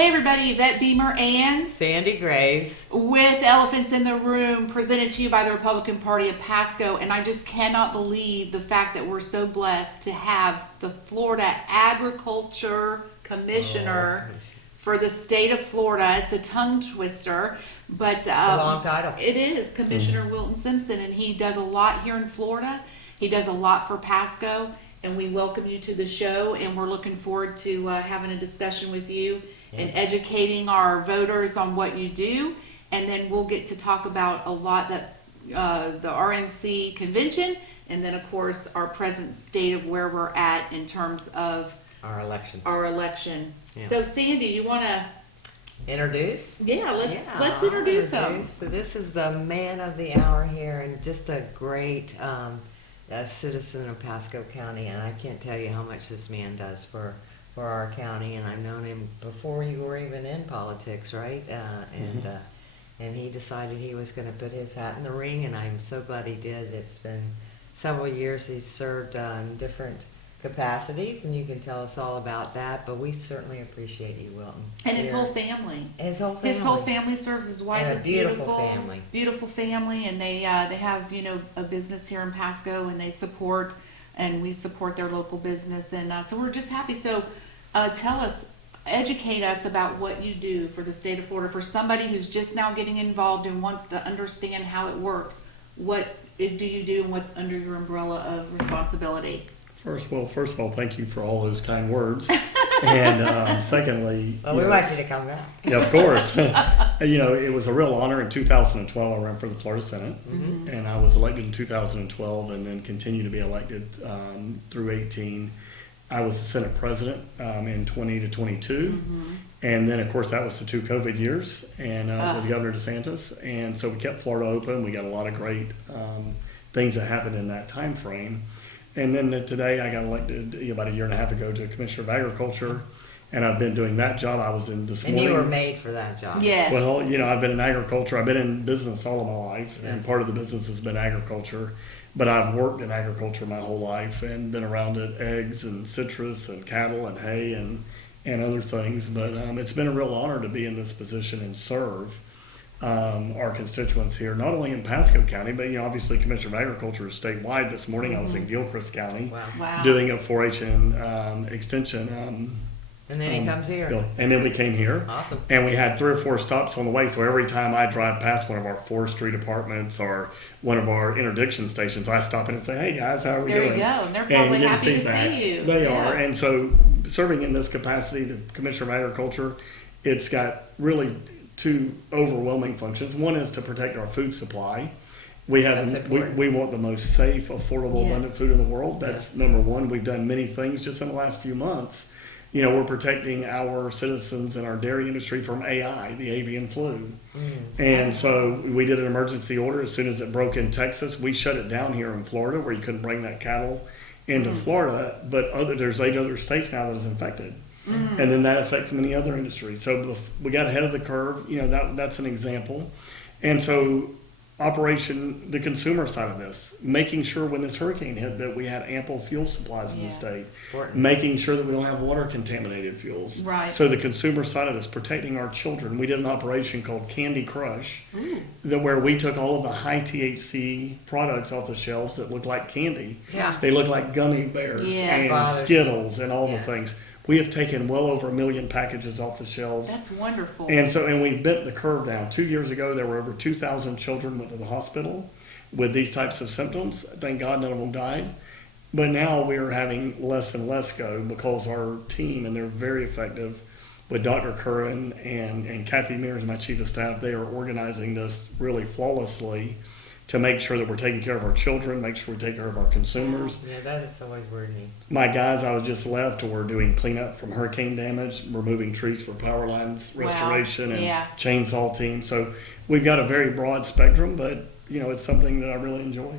Hey everybody, Yvette Beamer and Sandy Graves with Elephants in the Room, presented to you by the Republican Party of Pasco. And I just cannot believe the fact that we're so blessed to have the Florida Agriculture Commissioner for the state of Florida. It's a tongue twister, but a long title. It is Commissioner Wilton Simpson, and he does a lot here in Florida. He does a lot for Pasco, and we welcome you to the show, and we're looking forward to having a discussion with you and educating our voters on what you do. And then we'll get to talk about a lot that the RNC convention, and then of course our present state of where we're at in terms of our election. Yeah. So Sandy, you want to introduce? Yeah, let's introduce him. So this is the man of the hour here, and just a great citizen of Pasco County, and I can't tell you how much this man does for our county, and I've known him before you were even in politics, right? And he decided he was going to put his hat in the ring, and I'm so glad he did. It's been several years he's served in different capacities, and you can tell us all about that, but we certainly appreciate you, Wilton. And his whole family. His whole family. His whole family serves. His wife and is beautiful family. Beautiful family, and they have a business here in Pasco, and they support, and we support their local business, and so we're just happy. So educate us about what you do for the state of Florida, for somebody who's just now getting involved and wants to understand how it works. What do you do, and what's under your umbrella of responsibility? First of all, thank you for all those kind words. And secondly, we want you to come back. Yeah, of course. It was a real honor. In 2012, I ran for the Florida Senate, and I was elected in 2012, and then continued to be elected through 18. I was the Senate President in 20 to 22, and then of course that was the 2 COVID years, and with Governor DeSantis, and so we kept Florida open. We got a lot of great things that happened in that time frame. And then today I got elected about a year and a half ago to Commissioner of Agriculture, and I've been doing that job. I was in this morning. And you were made for that job. Yeah. Well, I've been in agriculture. I've been in business all of my life, and part of the business has been agriculture. But I've worked in agriculture my whole life and been around it, eggs and citrus and cattle and hay and other things. But it's been a real honor to be in this position and serve our constituents here, not only in Pasco County, but obviously Commissioner of Agriculture is statewide. This morning I was in Gilchrist County doing a 4-H and extension. And then he comes here. And then we came here. Awesome. And we had 3 or 4 stops on the way. So every time I drive past one of our forestry departments or one of our interdiction stations, I stop in and say, "Hey guys, how are we doing?" There you go. And they're probably happy to see you. They are. And so serving in this capacity, the Commissioner of Agriculture, it's got really 2 overwhelming functions. One is to protect our food supply. We want the most safe, affordable, abundant food in the world. That's number one. We've done many things just in the last few months. We're protecting our citizens and our dairy industry from AI, the avian flu. And so we did an emergency order as soon as it broke in Texas. We shut it down here in Florida, where you couldn't bring that cattle into Florida, but there's 8 other states now that is infected. And then that affects many other industries. So we got ahead of the curve. That's an example. And so the consumer side of this, making sure when this hurricane hit that we had ample fuel supplies in the state, making sure that we don't have water contaminated fuels. Right. So the consumer side of this, protecting our children. We did an operation called Candy Crush, where we took all of the high THC products off the shelves that look like candy. Yeah. They look like gummy bears and Skittles and all the things. We have taken well over 1 million packages off the shelves. That's wonderful. And we've bent the curve down. 2 years ago, there were over 2,000 children went to the hospital with these types of symptoms. Thank God none of them died. But now we are having less and less go, because our team, and they're very effective, with Dr. Curran and Kathy Mears, my chief of staff, they are organizing this really flawlessly to make sure that we're taking care of our children, make sure we take care of our consumers. Yeah, that is always worrying. My guys, I was just left, we're doing cleanup from hurricane damage, removing trees for power lines restoration, and chainsaw team. So we've got a very broad spectrum, but it's something that I really enjoy.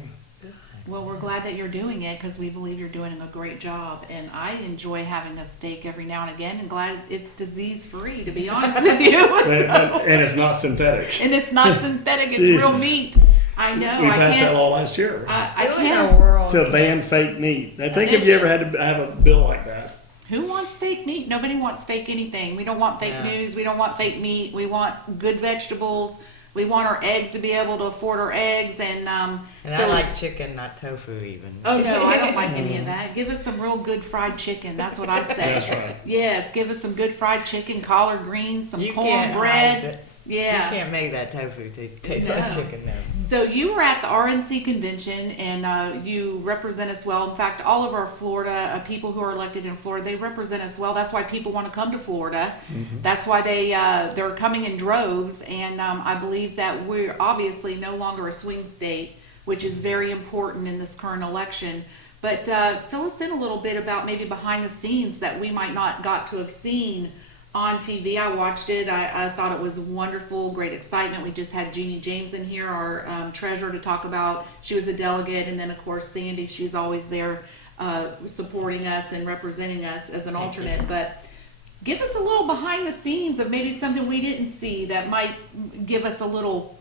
Well, we're glad that you're doing it, because we believe you're doing a great job. And I enjoy having a steak every now and again, and glad it's disease-free, to be honest with you. And it's not synthetic. And it's not synthetic, it's real meat. I know. We passed that law last year I can't. to ban fake meat. I think if you ever had to have a bill like that. Who wants fake meat? Nobody wants fake anything. We don't want fake Yeah. news. We don't want fake meat. We want good vegetables. We want our eggs to be able to afford our eggs, and And so I like chicken, not tofu even. oh no, I don't like any of that. Give us some real good fried chicken. That's what I say. That's right. Yes, give us some good fried chicken, collard greens, some You can't hide cornbread. it. Yeah. You can't make that tofu taste No. like chicken now. So you were at the RNC convention, and you represent us well. In fact, all of our Florida people who are elected in Florida, they represent us well. That's why people want to come to Florida. That's why they're coming in droves. And I believe that we're obviously no longer a swing state, which is very important in this current election. But fill us in a little bit about maybe behind the scenes that we might not got to have seen on TV. I watched it. I thought it was wonderful, great excitement. We just had Jeannie James in here, our treasurer, to talk about. She was a delegate, and then of course Sandy. She's always there supporting us and representing us as an alternate. But give us a little behind the scenes of maybe something we didn't see that might give us a little,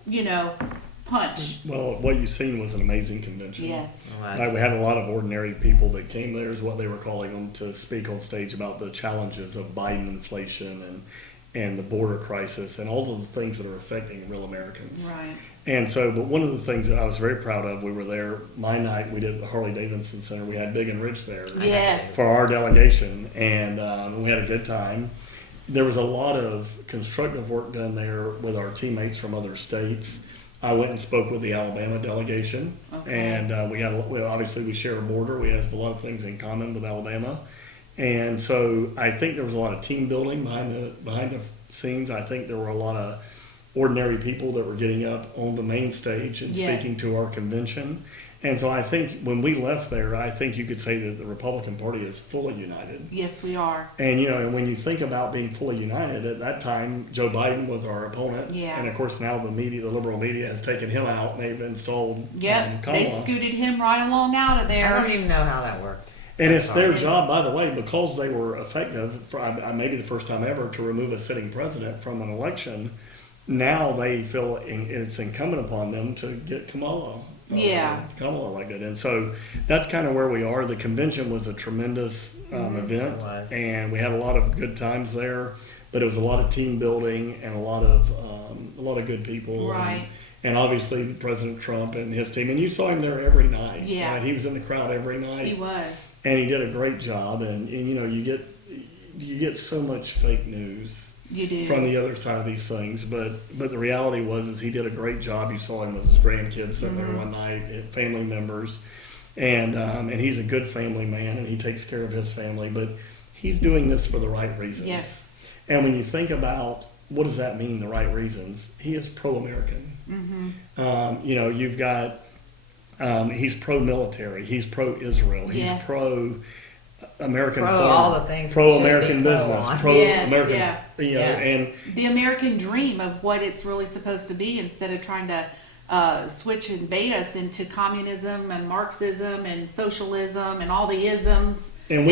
punch. Well, what you've seen was an amazing convention. Yes. Like, we had a lot of ordinary people that came there, is what they were calling them, to speak on stage about the challenges of Biden inflation and the border crisis and all of the things that are affecting real Americans. Right. And so, but one of the things that I was very proud of, we were there, my night, we did the Harley Davidson Center. We had Big and Rich there Yes. for our delegation, and we had a good time. There was a lot of constructive work done there with our teammates from other states. I went and spoke with the Alabama delegation, Okay. and obviously we share a border. We have a lot of things in common with Alabama, and so I think there was a lot of team building behind the scenes. I think there were a lot of ordinary people that were getting up on the main stage and Yes. speaking to our convention. And so I think when we left there, I think you could say that the Republican Party is fully united. Yes, we are. And and when you think about being fully united, at that time Joe Biden was our opponent. Yeah. And of course now the liberal media has taken him out, and they've installed Yep. They Kamala. scooted him right along out of I there. don't even know how that worked. And it's their Sorry. job, by the way, because they were effective, for maybe the first time ever, to remove a sitting president from an election. Now they feel it's incumbent upon them to get Kamala elected. And so that's kind of where we are. The convention was a tremendous event, It was. and we had a lot of good times there. But it was a lot of team building and a lot of good people. Right. And obviously President Trump and his team. And you saw him there every night. Yeah. Right? He was in the crowd every night. He was. And he did a great job. And you get so much fake news You do. from the other side of these things, but the reality was he did a great job. You saw him with his grandkids sitting there one night, family members, and he's a good family man, and he takes care of his family. But he's doing this for the right reasons. Yes. And when you think about what does that mean, the right reasons, he is pro-American. You've got he's pro-military, he's pro-Israel, he's Yes. pro-American Pro farm, all the things we pro-American should be pro business, on. pro-American, Yes, Yes. and The American dream of what it's really supposed to be, instead of trying to switch and bait us into communism and Marxism and socialism and all the isms. And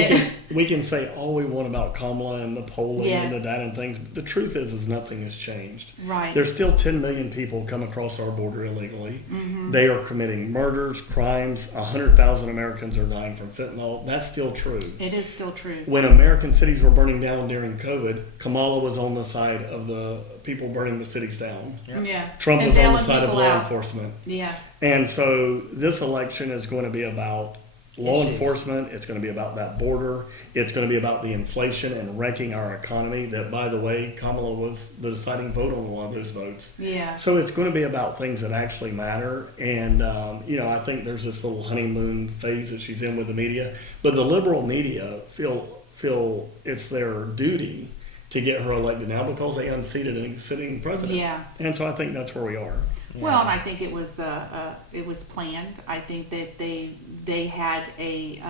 we can say all we want about Kamala and the polling and the data and things, but the truth is nothing has changed. Right. There's still 10 million people come across our border illegally. They are committing murders, crimes. 100,000 Americans are dying from fentanyl. That's still true. It is still true. When American cities were burning down during COVID, Kamala was on the side of the people burning the cities down. Yeah. Trump And was on the bailing side of people law out. enforcement. Yeah. And so this election is going to be about law Issues. enforcement. It's going to be about that border. It's going to be about the inflation and wrecking our economy. That, by the way, Kamala was the deciding vote on one of those votes. Yeah. So it's going to be about things that actually matter. And, I think there's this little honeymoon phase that she's in with the media. But the liberal media feel it's their duty to get her elected now because they unseated a sitting president. Yeah. And so I think that's where we are. Well, and I think it was planned. I think that they had a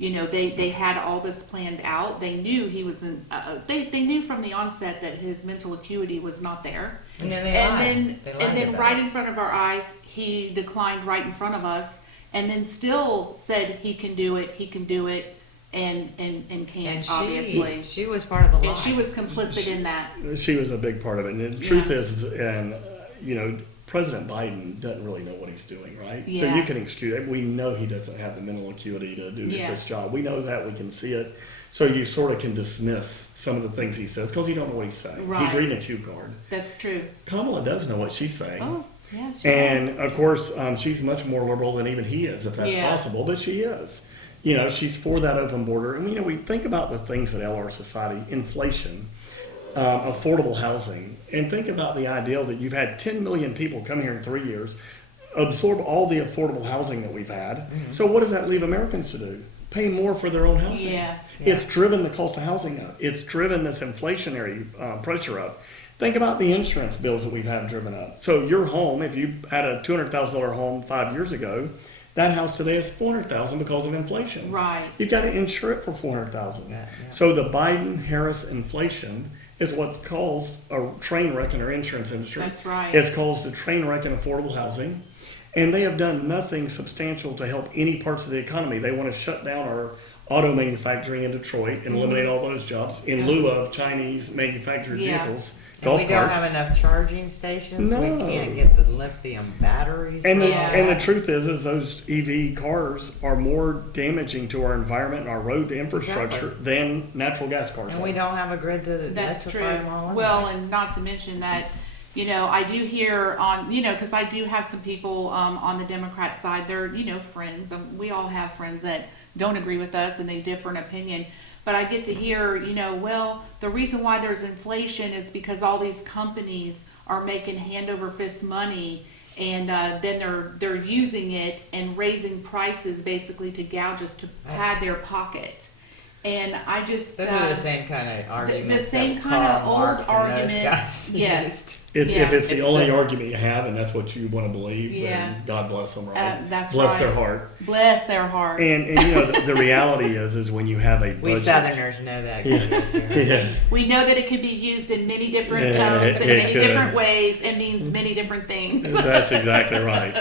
they had all this planned out. They knew he was in. They knew from the onset that his mental acuity was not there. And then they lied. And then about right it. in front of our eyes, he declined right in front of us, and then still said he can do it, and can't, And obviously. she was part of the lie. And she was complicit in that. She was a big part of it. And the truth is, President Biden doesn't really know what he's doing, right? So Yeah. you can excuse it. We know he doesn't have the mental acuity to do Yeah. this job. We know that. We can see it. So you sort of can dismiss some of the things he says because you don't know what he's saying. Right. He's reading a cue card. That's true. Kamala does know what she's saying. Oh, yeah, she And does. of course, she's much more liberal than even he is, if that's Yeah. possible, but she is. She's for that open border. And, we think about the things that ail our society: inflation, affordable housing, and think about the ideal that you've had 10 million people come here in 3 years, absorb all the affordable housing that we've had. So what does that leave Americans to do? Pay more for their own housing. Yeah. It's driven the cost of housing up. It's driven this inflationary pressure up. Think about the insurance bills that we've had driven up. So your home, if you had a $200,000 home 5 years ago, that house today is $400,000 because of inflation. Right. You've got to insure it for $400,000. Yeah. So the Biden-Harris inflation is what caused a train wreck in our insurance industry. That's right. It's caused a train wreck in affordable housing. And they have done nothing substantial to help any parts of the economy. They want to shut down our auto manufacturing in Detroit and eliminate all those jobs in lieu of Chinese manufactured Yeah. vehicles, And golf we don't carts. have enough charging stations. No. We can't get the lithium batteries. And the, Yeah. and the truth is those EV cars are more damaging to our environment and our road infrastructure than natural gas cars. And we are. don't have a grid to That's true. electrify them all. Well, anyway. and not to mention that, I do hear on, because I do have some people on the Democrat side, they're, friends. We all have friends that don't agree with us and they differ in opinion. But I get to hear, well, the reason why there's inflation is because all these companies are making hand over fist money, and then they're using it and raising prices basically to gouge us, to pad their pocket. And I just Those are the same kind of arguments. the same that kind of Karl old Marx and those arguments. guys Yes. used. If Yeah. it's the It's only the- argument you have and that's what you want to believe, Yeah. then God bless them, right? That's bless right. their heart. Bless their heart. And the reality is when you have a budget. We Southerners know that. Yeah. We know that it could be used in many different Yeah, tones, in it many could. different ways. It means many different things. That's exactly right.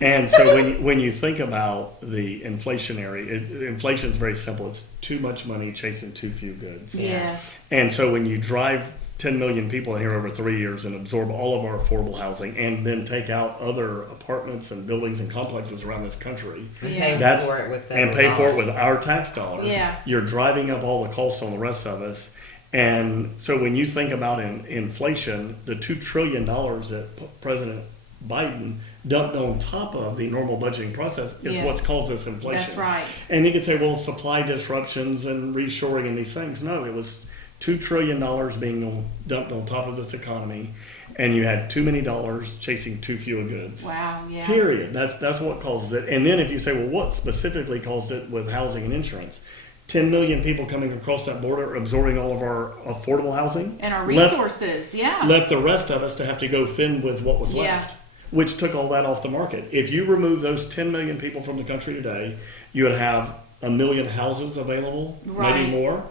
And so when you think about the inflationary, inflation is very simple. It's too much money chasing too few goods. Yes. And so when you drive 10 million people in here over 3 years and absorb all of our affordable housing and then take out other apartments and buildings and complexes around this country, And Yeah. pay for it with and federal pay for it dollars. with our tax dollars. Yeah. You're driving up all the costs on the rest of us. And so when you think about inflation, the $2 trillion that President Biden dumped on top of the normal budgeting process is Yeah. what's caused this inflation. That's right. And you could say, well, supply disruptions and reshoring and these things. No, it was $2 trillion being dumped on top of this economy, and you had too many dollars chasing too few goods. Wow. Yeah. Period. That's what causes it. And then if you say, well, what specifically caused it with housing and insurance? 10 million people coming across that border, absorbing all of our affordable housing. And our left- resources. Yeah. Left the rest of us to have to go fend with what was Yeah. left, which took all that off the market. If you remove those 10 million people from the country today, you would have 1 million houses available, Right. maybe more,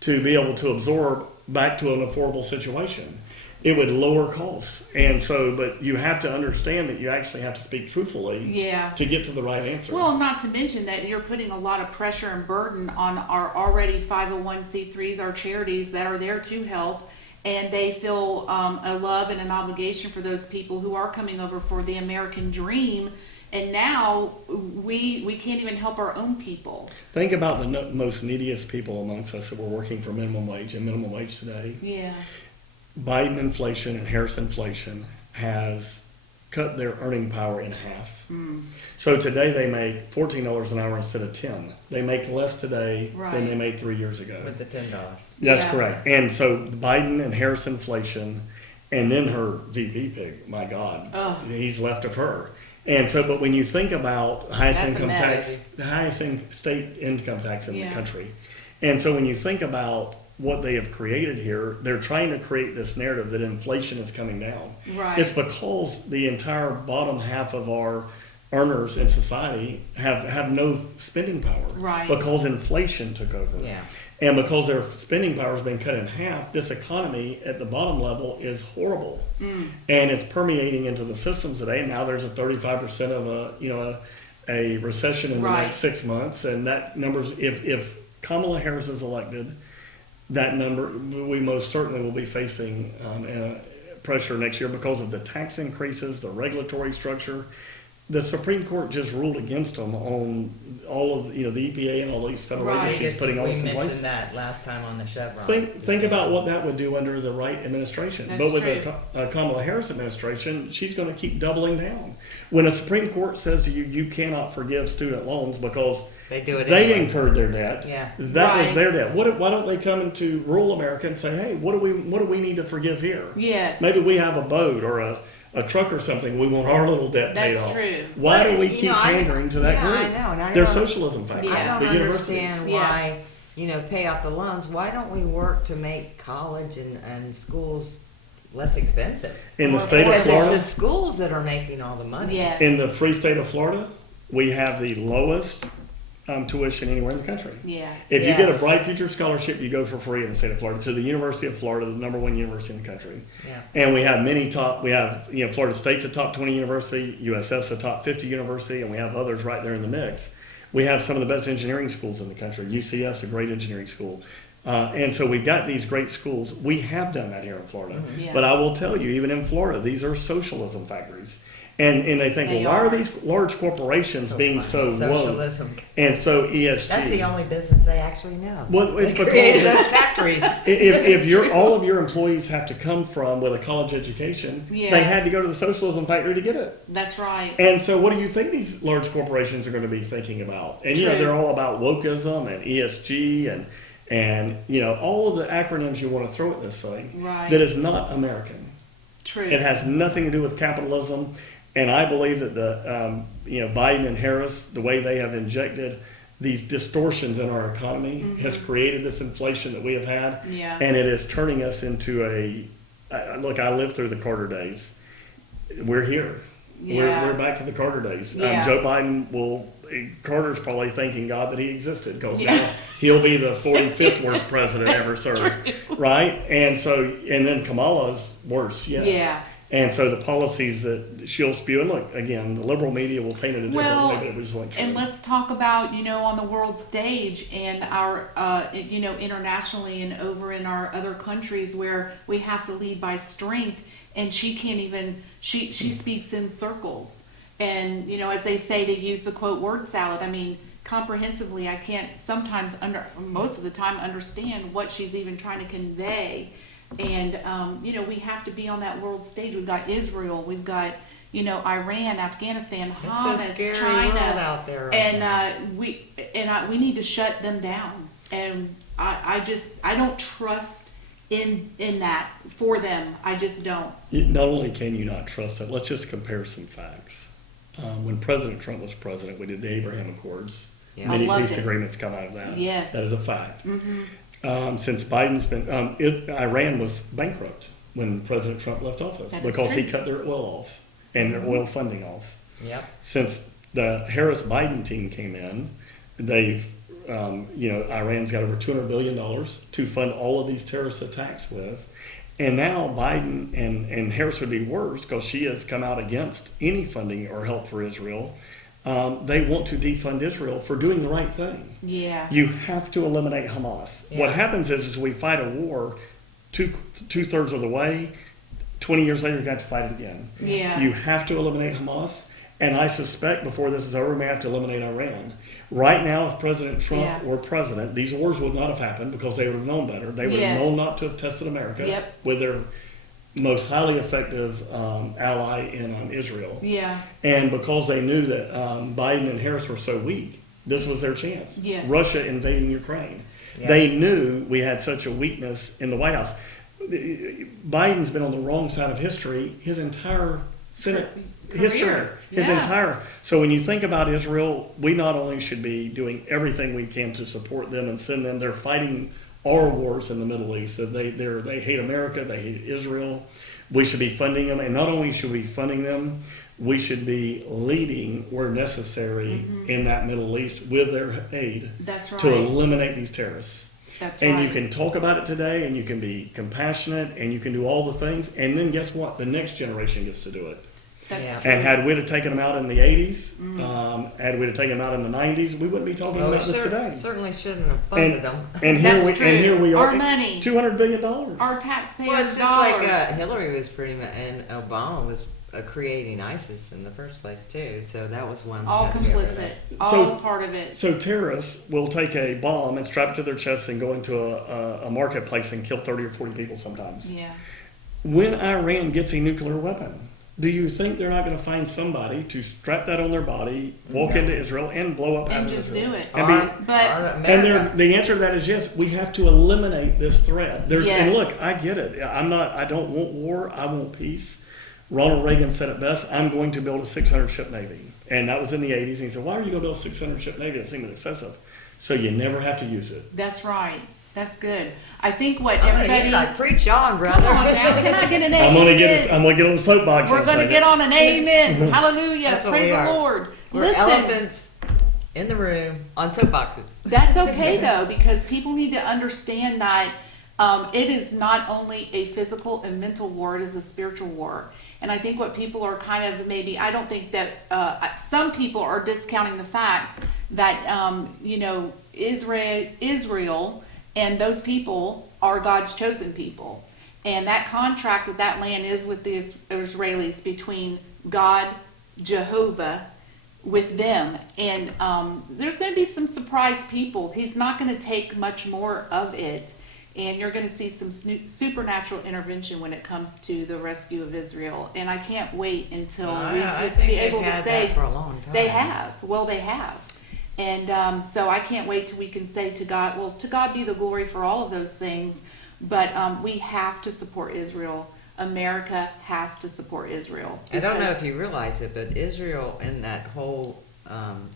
to be able to absorb back to an affordable situation. It would lower costs. And so, but you have to understand that you actually have to speak truthfully Yeah. to get to the right answer. Well, not to mention that you're putting a lot of pressure and burden on our already 501c3s, our charities that are there to help, and they feel a love and an obligation for those people who are coming over for the American dream. And now we can't even help our own people. Think about the most neediest people amongst us that were working for minimum wage and minimum wage today. Yeah. Biden inflation and Harris inflation has cut their earning power in half. So today they make $14 an hour instead of 10. They make less today than Right. they made 3 years ago. With the $10. That's Yeah. correct. And so Biden and Harris inflation, and then her VP pick, my God, Oh. he's left of her. And so, but when you think about highest That's a income mess. tax, the highest state income tax in Yeah. the country. And so when you think about what they have created here, they're trying to create this narrative that inflation is coming down. Right. It's because the entire bottom half of our earners in society have no spending power. Right. Because inflation took over. Yeah. And because their spending power has been cut in half, this economy at the bottom level is horrible. And it's permeating into the systems today. And now there's a 35% of a recession in the Right. next 6 months. And that number's, if Kamala Harris is elected, that number, we most certainly will be facing pressure next year because of the tax increases, the regulatory structure. the Supreme Court just ruled against them on all of, the EPA and all these federal Right. agencies putting all this in We place. mentioned that last time on the Chevron. Think about what that would do under the right administration. That's But with true. the Kamala Harris administration, she's going to keep doubling down. When a Supreme Court says to you, you cannot forgive student loans because They do it they anyway. incurred their debt. Yeah. That was Right. their debt. Why don't they come into rural America and say, hey, what do we need to forgive here? Yes. Maybe we have a boat or a truck or something. We want our little debt paid That's off. true. Why do we Well, keep pandering to that yeah, group? I know, and I They're don't- socialism factories. Yeah. I The don't universities. understand Yeah. why, pay off the loans. Why don't we work to make college and schools less expensive? In the state of Because Florida, it's the schools that are making all the money. Yes. in the free state of Florida, we have the lowest tuition anywhere in the country. Yeah. If you get a Yes. Bright Future Scholarship, you go for free in the state of Florida to the University of Florida, the #1 university in the country. Yeah. And we have Florida State's a top 20 university, USF's a top 50 university, and we have others right there in the mix. We have some of the best engineering schools in the country. UCF's a great engineering school. And so we've got these great schools. We have done that here in Florida. Yeah. But I will tell you, even in Florida, these are socialism factories. And they think, They well, why are are. these large corporations being so funny. woke Socialism. and so ESG? That's the only business they actually know. Well, it's They created because those factories. if all of your employees have to come from with a college education, Yeah. they had to go to the socialism factory to get it. That's right. And so, what do you think these large corporations are going to be thinking about? And True. they're all about wokeism and ESG and all of the acronyms you want to throw at this thing. Right. That is not American. True. It has nothing to do with capitalism. And I believe that Biden and Harris, the way they have injected these distortions in our economy, has created this inflation that we have had. Yeah. And it is turning us into look, I lived through the Carter days. We're here. Yeah. We're back to the Carter days. Yeah. Joe Biden Carter's probably thanking God that he existed because Yeah. now he'll be the 45th worst president ever served. Right? And then Kamala's worse yet. Yeah. And so the policies that she'll spew, and look, again, the liberal media will paint it a different Well, way, but it was like true. And let's talk about, on the world stage and our, internationally and over in our other countries where we have to lead by strength. And she can't even, she speaks in circles. And, as they say, they use the quote word salad. I mean, comprehensively, I can't sometimes most of the time understand what she's even trying to convey. And, we have to be on that world stage. We've got Israel, we've got, Iran, Afghanistan, It's a Hamas, scary China. world out there right And, now. we need to shut them down. And I don't trust in that for them. I just don't. Not only can you not trust that, let's just compare some facts. When President Trump was president, we did the Abraham Accords. Yeah. Many I loved peace it. agreements come out of that. Yes. That is a fact. Mm-hmm. Since Biden's been, Iran was bankrupt when President Trump left office That is because he true. cut their oil off and their oil funding off. Yep. Since the Harris-Biden team came in, they've, Iran's got over $200 billion to fund all of these terrorist attacks with. And now Biden and Harris would be worse because she has come out against any funding or help for Israel. They want to defund Israel for doing the right thing. Yeah. You have to eliminate Hamas. Yeah. What happens is we fight a war two-thirds of the way. 20 years later, you got to fight it again. Yeah. You have to eliminate Hamas. And I suspect before this is over, we may have to eliminate Iran. Right now, if President Trump Yeah. were president, these wars would not have happened because they would have known better. They would Yes. have known not to have tested America Yep. with their most highly effective ally in Israel. Yeah. And because they knew that Biden and Harris were so weak, this was their chance. Yes. Russia invading Ukraine. Yeah. They knew we had such a weakness in the White House. Biden's been on the wrong side of history his entire Senate history. Career. His Yeah. entire. So when you think about Israel, we not only should be doing everything we can to support them and send them, they're fighting our wars in the Middle East. So they hate America, they hate Israel. We should be funding them, and not only should we be funding them, we should be leading where necessary in that Middle East with their aid That's right. to eliminate these terrorists. That's And right. you can talk about it today, and you can be compassionate, and you can do all the things, and then guess what? The next generation gets to do it. That's Yeah. true. And had we have taken them out in the 80s, had we have taken them out in the 90s, we wouldn't be talking Well, we about this today. certainly shouldn't have funded them. And here That's we true. and here we are. Our money. $200 billion. Our taxpayers' Well, it's just dollars. like Hillary was pretty much, and Obama was creating ISIS in the first place too. So that was one. we All had to get rid of. complicit, So- all part of it. So terrorists will take a bomb and strap it to their chest and go into a marketplace and kill 30 or 40 people sometimes. Yeah. When Iran gets a nuclear weapon, do you think they're not going to find somebody to strap that on their body, walk No. into Israel, and blow up half And of just Israel? do it. And be- But- And the answer to that is yes. We have to eliminate this threat. And Yes. look, I get it. I don't want war. I want peace. Ronald Reagan said it best. I'm going to build a 600 ship navy, and that was in the 80s. And he said, "Why are you going to build a 600 ship navy? It seems excessive." So you never have to use it. That's right. That's good. I think what Oh, everybody. you like preach on, brother. Come on now. Can I get an I'm gonna amen? I'm gonna get on the soapbox. We're and going to say get that. on an amen. Hallelujah. That's what Praise we the are. Lord. We're Listen, elephants in the room on soapboxes. that's okay though, because people need to understand that it is not only a physical and mental war, it is a spiritual war. And I think what people are kind of maybe, I don't think that some people are discounting the fact that, Israel and those people are God's chosen people. And that contract with that land is with the Israelis, between God, Jehovah, with them. And there's going to be some surprise people. He's not going to take much more of it. And you're going to see some supernatural intervention when it comes to the rescue of Israel. And I can't wait until we I just think be they've able to had say that for a long time. they have. Well, they have. And so I can't wait till we can say to God, well, to God be the glory for all of those things. But we have to support Israel. America has to support Israel. I don't know because- if you realize it, but Israel in that whole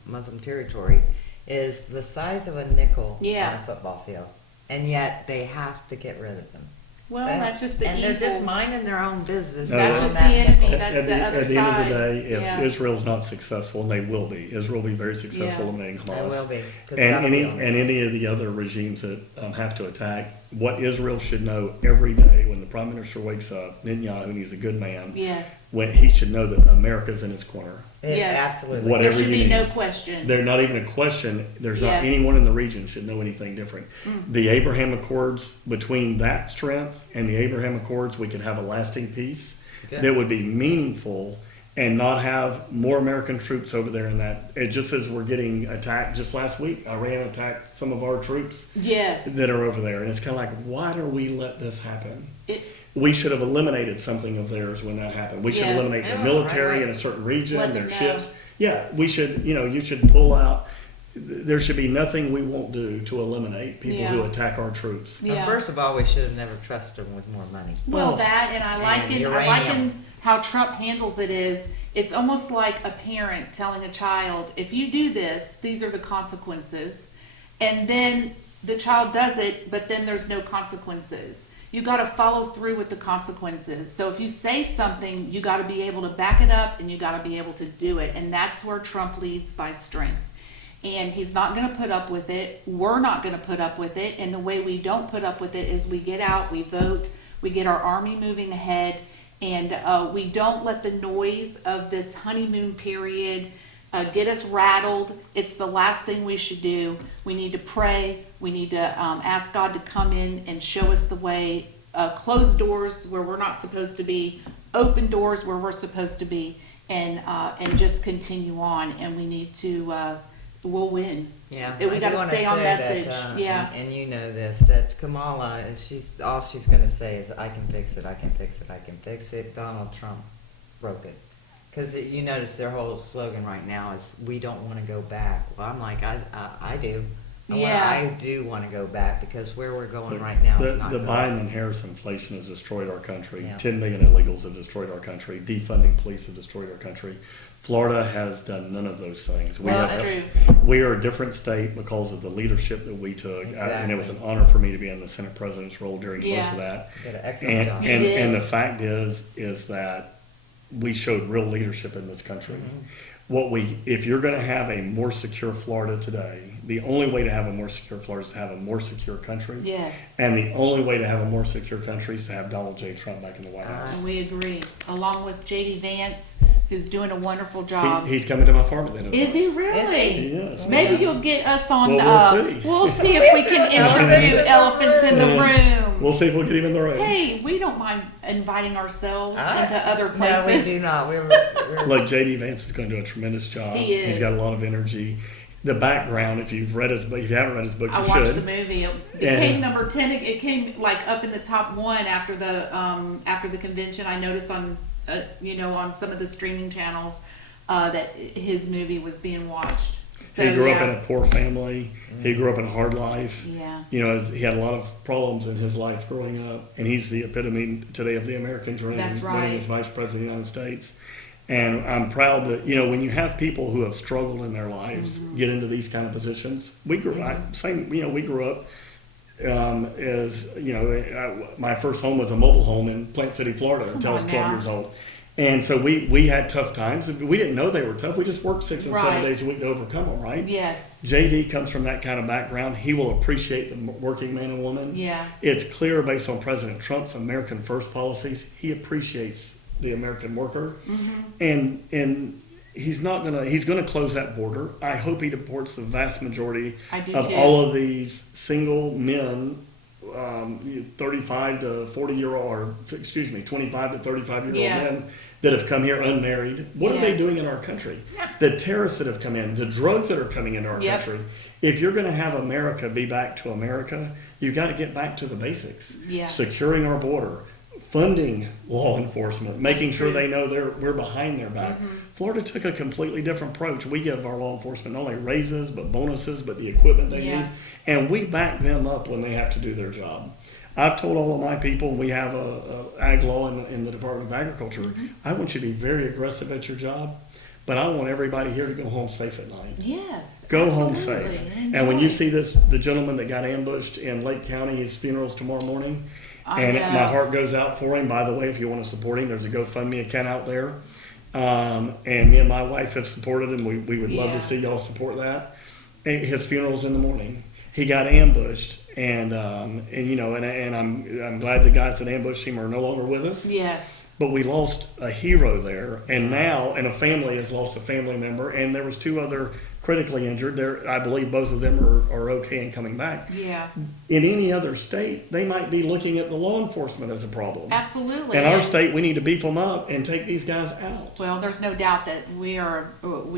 Muslim territory is the size of a nickel Yeah. on a football field, and yet they have to get rid of them. Well, that's just the and evil. they're just minding their own business. That's on just that the enemy. nickel. That's the other at the end of side. the day, if Yeah. Israel's not successful, and they will be, Israel will be very successful Yeah. eliminating They Hamas. will be. 'Cause And God's any the owner. and any of the other regimes that have to attack, what Israel should know every day when the prime minister wakes up, Netanyahu, and he's a good man, Yes. when he should know that America's in his corner. Yeah, Yes. absolutely. Whatever There should you be no need. question. There's not even a question. There's not Yes. anyone in the region should know anything different. The Abraham Accords, between that strength and the Abraham Accords, we could have a lasting peace Good. that would be meaningful and not have more American troops over there in that. It just as we're getting attacked just last week, Iran attacked some of our troops Yes. that are over there. And it's kind of like, why do we let this happen? It- We should have eliminated something of theirs when that happened. We should Yes. eliminate Yeah, the military right. in a certain region, Let their them ships. know. Yeah, we should, you should pull out. There should be nothing we won't do to eliminate people who Yeah. attack our troops. Well, Yeah. first of all, we should have never trusted them with more money. Well, Well, that, and I and liken uranium. how Trump handles it is, it's almost like a parent telling a child, if you do this, these are the consequences. And then the child does it, but then there's no consequences. You got to follow through with the consequences. So if you say something, you got to be able to back it up, and you got to be able to do it. And that's where Trump leads by strength. And he's not going to put up with it. We're not going to put up with it. And the way we don't put up with it is we get out, we vote, we get our army moving ahead, and we don't let the noise of this honeymoon period get us rattled. It's the last thing we should do. We need to pray. We need to ask God to come in and show us the way. Close doors where we're not supposed to be, open doors where we're supposed to be, and just continue on. And we need to, we'll win. Yeah, We I do gotta wanna stay on say message. that, Yeah. and you know this, that Kamala is all she's going to say is, "I can fix it. I can fix it. I can fix it." Donald Trump broke it, because you notice their whole slogan right now is, "We don't want to go back." Well, I'm like, I do. Yeah. I do want to go back, because where we're going right now is not The good. Biden and Harris inflation has destroyed our country. Yeah. 10 million illegals have destroyed our country. Defunding police have destroyed our country. Florida has done none of those things. Well, that's have- true. We are a different state because of the leadership that we took. And it was an Exactly. honor for me to be in the Senate president's role during most Yeah. of that. Did an excellent And, job. You and, did. and the fact is that we showed real leadership in this country. If you're going to have a more secure Florida today, the only way to have a more secure Florida is to have a more secure country. Yes. And the only way to have a more secure country is to have Donald J. Trump back in the White House. And we agree. Along with J.D. Vance, who's doing a wonderful job. He's coming to my farm at the end of the Is he month. really? Yes. Maybe you'll get us on Well, the. we'll see. We'll see if we can interview elephants in the room. We'll see if we'll get him in the room. Hey, we don't mind inviting ourselves Ah, into other No, places. we do not. We're Look, JD Vance is going to do a tremendous job. He is. He's got a lot of energy. The background, if you've read his book, if you haven't read his book, I you watched should. the movie. It And- came number 10. It came like up in the top one after the convention. I noticed on on some of the streaming channels that his movie was being watched. So, He grew up in a poor family. He grew up in a hard life. Yeah. He had a lot of problems in his life growing up, and he's the epitome today of the American dream. That's Running right. as Vice President of the United States. And I'm proud that, when you have people who have struggled in their lives get into these kind of positions. We grew we grew up my first home was a mobile home in Plant City, Florida until I was 12 years old. And so we had tough times. We didn't know they were tough. We just worked 6 and 7 Right. days a week to overcome them, right? Yes. JD comes from that kind of background. He will appreciate the working man and woman. Yeah. It's clear based on President Trump's American First policies, he appreciates the American worker, and he's gonna close that border. I hope he deports the vast majority I do of too. all of these single men, 35 to 40-year-old, or 25 to 35-year-old Yeah. men that have come here unmarried. What are Yeah. they doing in our country? The terrorists that have come in, the drugs that are coming into our Yep. country. If you're going to have America be back to America, you've got to get back to the basics. Yeah. Securing our border, funding law enforcement, making That's sure true. they know we're behind their back. Florida took a completely different approach. We give our law enforcement not only raises, but bonuses, but the equipment they Yeah. need. And we back them up when they have to do their job. I've told all of my people, we have a ag law in the Department of Agriculture. I want you to be very aggressive at your job, but I want everybody here to go home safe at night. Yes. Go home absolutely. safe. Enjoy And when you it. see the gentleman that got ambushed in Lake County, his funeral's tomorrow morning. I And know. my heart goes out for him. By the way, if you want to support him, there's a GoFundMe account out there. And me and my wife have supported him. We would love Yeah. to see y'all support that. And his funeral's in the morning. He got ambushed, and I'm glad the guys that ambushed him are no longer with us. Yes. But we lost a hero there, and a family has lost a family member, and there was 2 other critically injured. I believe both of them are okay and coming back. Yeah. In any other state, they might be looking at the law enforcement as a problem. Absolutely. In our And- state, we need to beef them up and take these guys out. Well, there's no doubt that we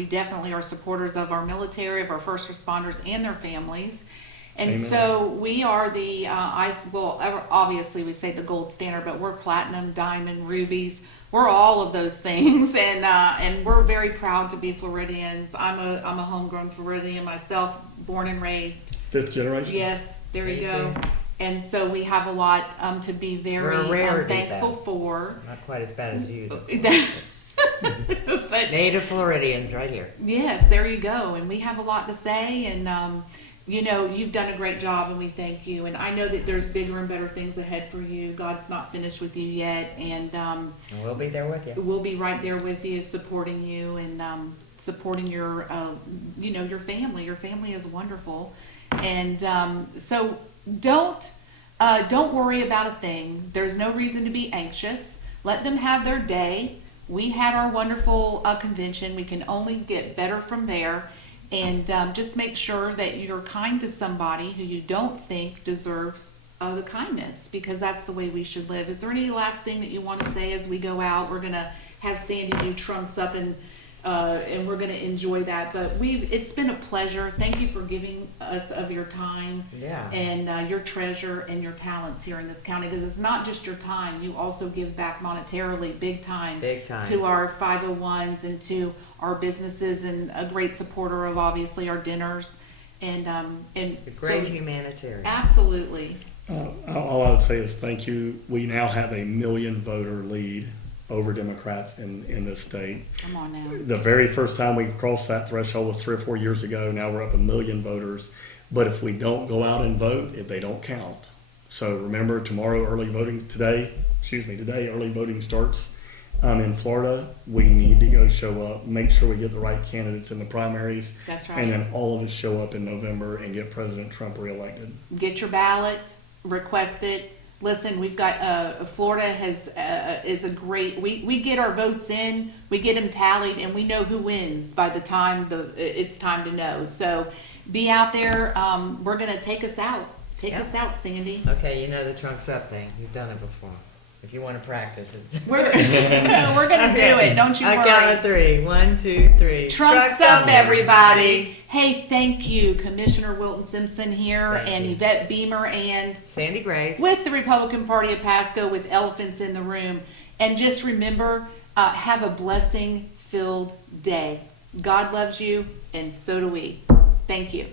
definitely are supporters of our military, of our first responders and their families. And Amen. so we are obviously we say the gold standard, but we're platinum, diamond, rubies. We're all of those things, and we're very proud to be Floridians. I'm a homegrown Floridian myself, born and raised. 5th generation? Yes, there Me you go. too. And so we have a lot to be very We're a rarity, thankful though. for. not quite as bad as you. But Native Floridians right here. yes, there you go. And we have a lot to say, and you've done a great job, and we thank you. And I know that there's bigger and better things ahead for you. God's not finished with you yet, and And we'll be there with you. we'll be right there with you, supporting you and supporting your your family. Your family is wonderful, and so don't worry about a thing. There's no reason to be anxious. Let them have their day. We had our wonderful convention. We can only get better from there. And just make sure that you're kind to somebody who you don't think deserves the kindness, because that's the way we should live. Is there any last thing that you want to say as we go out? We're going to have Sandy do trunks up, and we're going to enjoy that. But it's been a pleasure. Thank you for giving us of your time Yeah. and your treasure and your talents here in this county, because it's not just your time. You also give back monetarily, big time, Big time. to our 501s and to our businesses, and a great supporter of obviously our dinners, and The great humanitarian. absolutely. All I would say is thank you. We now have a 1 million voter lead over Democrats in this state. Come on now. The very first time we crossed that threshold was 3 or 4 years ago. Now we're up 1 million voters. But if we don't go out and vote, they don't count. So remember, today, early voting starts in Florida. We need to go show up, make sure we get the right candidates in the primaries. That's right. And then all of us show up in November and get President Trump reelected. Get your ballot, request it. listen, we've got, Florida is a great, we get our votes in, we get them tallied, and we know who wins by the time it's time to know. So be out there, we're gonna take us out. Take us out, Sandy. Okay, you know the trunks up thing. You've done it before. If you want to practice it. We're gonna do it, don't you worry. I count of 3. 1, 2, 3. Trunks up, everybody. Hey, thank you, Commissioner Wilton Simpson here, Thank and you. Yvette Beamer, and Sandy Graves. with the Republican Party of Pasco, with elephants in the room. And just remember, have a blessing-filled day. God loves you, and so do we. Thank you.